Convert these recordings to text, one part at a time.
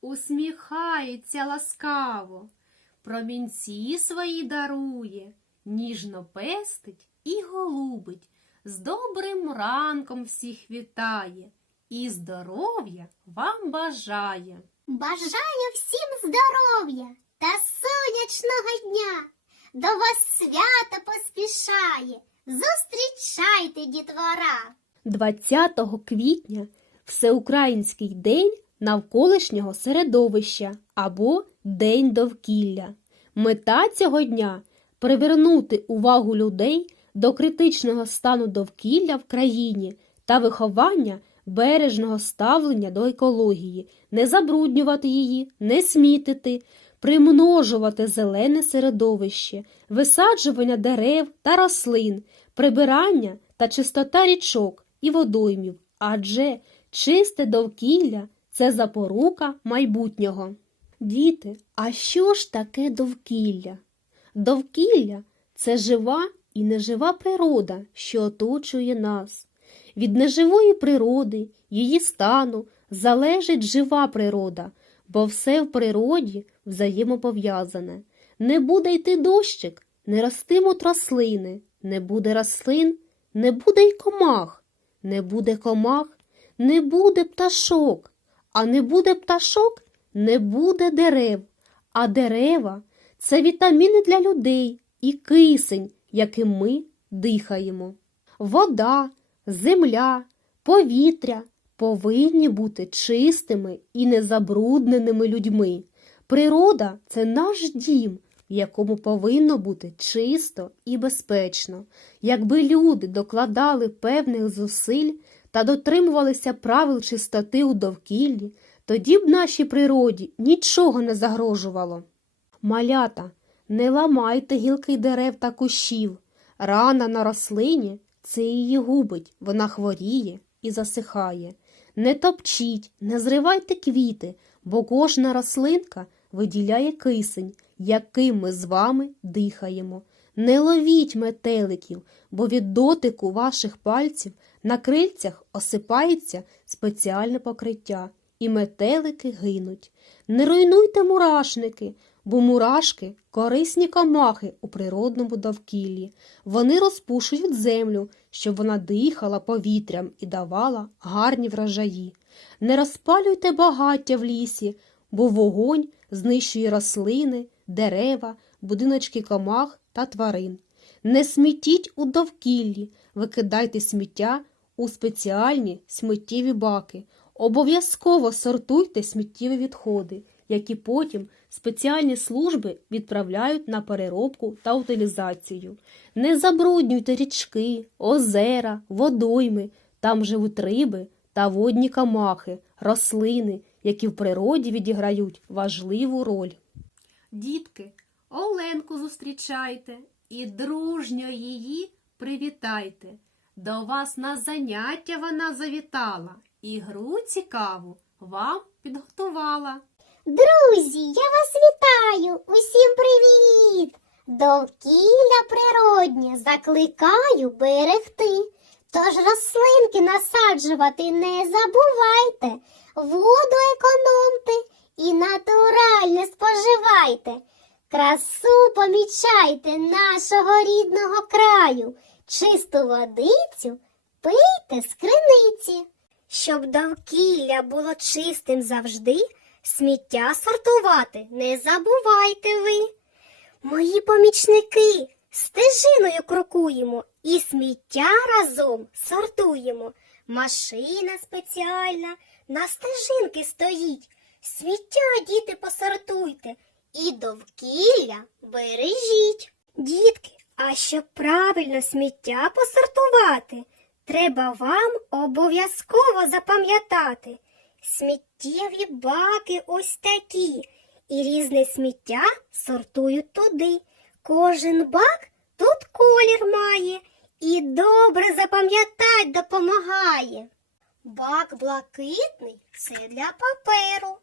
усміхається ласкаво, промінці свої дарує, ніжно пестить і голубить, з добрим ранком всіх вітає і здоров'я вам бажає. Бажаю всім здоров'я та сонячного дня. До вас свято поспішає. Зустрічайте, дітвора. 20 квітня Всеукраїнський день навколишнього середовища або День довкілля. Мета цього дня привернути увагу людей до критичного стану довкілля в країні та виховання бережного ставлення до екології, не забруднювати її, не смітити, примножувати зелене середовище, висаджування дерев та рослин, прибирання та чистота річок і водоймів, адже чисте довкілля це запорука майбутнього. Діти, а що ж таке довкілля? Довкілля це жива і нежива природа, що оточує нас. Від неживої природи, її стану залежить жива природа, бо все в природі взаємопов'язане. Не буде йти дощик, не ростимуть рослини, не буде рослин, не буде й комах, не буде комах, не буде пташок, а не буде пташок, не буде дерев, а дерева це вітаміни для людей і кисень, яким ми дихаємо. Вода, земля, повітря повинні бути чистими і незабрудненими людьми. Природа це наш дім, в якому повинно бути чисто і безпечно. Якби люди докладали певних зусиль та дотримувалися правил чистоти у довкіллі, тоді б нашій природі нічого не загрожувало. Малята, не ламайте гілки дерев та кущів. Рана на рослині це її губить, вона хворіє і засихає. Не топчіть, не зривайте квіти, бо кожна рослинка виділяє кисень, яким ми з вами дихаємо. Не ловіть метеликів, бо від дотику ваших пальців на крильцях осипається спеціальне покриття, і метелики гинуть. Не руйнуйте мурашники, бо мурашки корисні комахи у природному довкіллі. Вони розпушують землю, щоб вона дихала повітрям і давала гарні врожаї. Не розпалюйте багаття в лісі, бо вогонь знищує рослини, дерева, будиночки комах та тварин. Не смітіть у довкіллі, викидайте сміття у спеціальні сміттєві баки. Обов'язково сортуйте сміттєві відходи, які потім спеціальні служби відправляють на переробку та утилізацію. Не забруднюйте річки, озера, водойми, там живуть риби та водні камахи, рослини, які в природі відіграють важливу роль. Дітки, Оленку зустрічайте і дружньо її привітайте. До вас на заняття вона завітала і гру цікаву вам підготувала. Друзі, я вас вітаю! Усім привіт! Довкілля природнє закликаю берегти. Тож рослинки насаджувати не забувайте, воду економте і натуральне споживайте. Красу помічайте нашого рідного краю, чисту водицю пийте з криниці. Щоб довкілля було чистим завжди, сміття сортувати не забувайте ви. Мої помічники стежиною крокуємо і сміття разом сортуємо. Машина спеціальна на стежинки стоїть. Сміття, діти, посортуйте і довкілля бережіть. Дітки, а щоб правильно сміття посортувати, треба вам обов'язково запам'ятати. Сміттєві баки ось такі, і різне сміття сортують туди. Кожен бак тут колір має і добре запам'ятать допомагає. Бак блакитний це для паперу.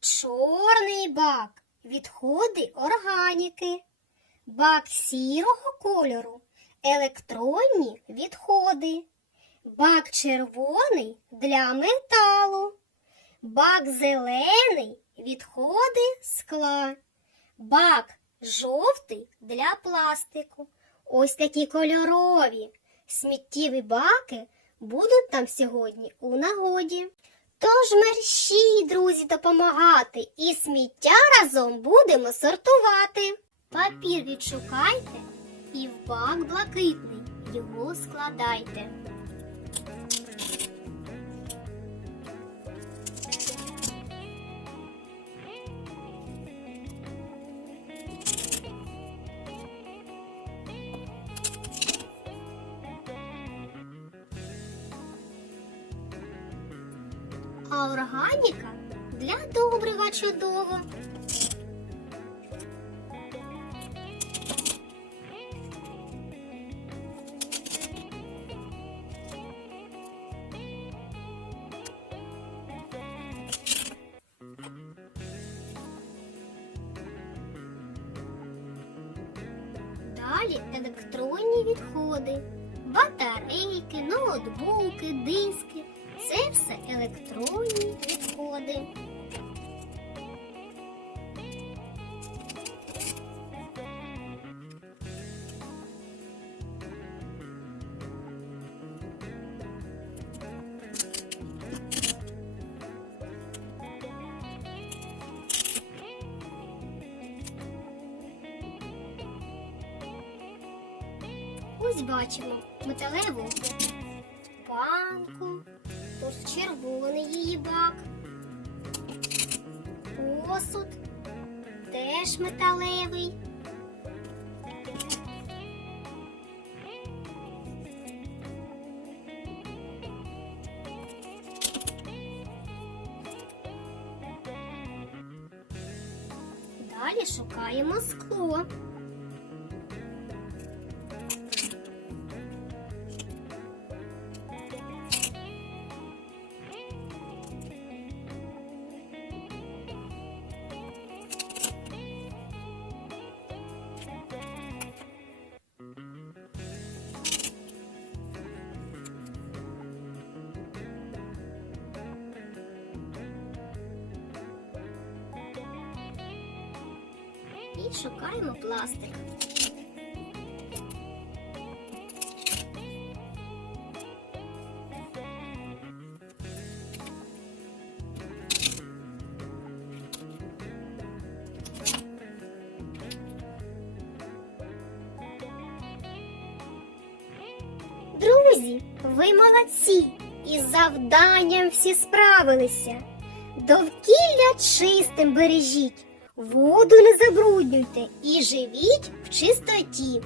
Чорний бак відходи органіки. Бак сірого кольору електронні відходи. Бак червоний для металу. Бак зелений відходи скла. Бак жовтий для пластику. Ось такі кольорові. Сміттєві баки будуть там сьогодні у нагоді. Тож мерщій, друзі, допомагати і сміття разом будемо сортувати. Папір відшукайте і в бак блакитний його складайте. А органіка для добрива чудово. Далі електронні відходи, батарейки, ноутбуки, диски. Це все електронні відходи. Ось бачимо металеву банку, тож червоний її бак. Посуд теж металевий. Далі шукаємо скло. Шукаємо пластик. Друзі, ви молодці! Із завданням всі справилися. Довкілля чистим бережіть, воду не забруднюйте і живіть в чистоті.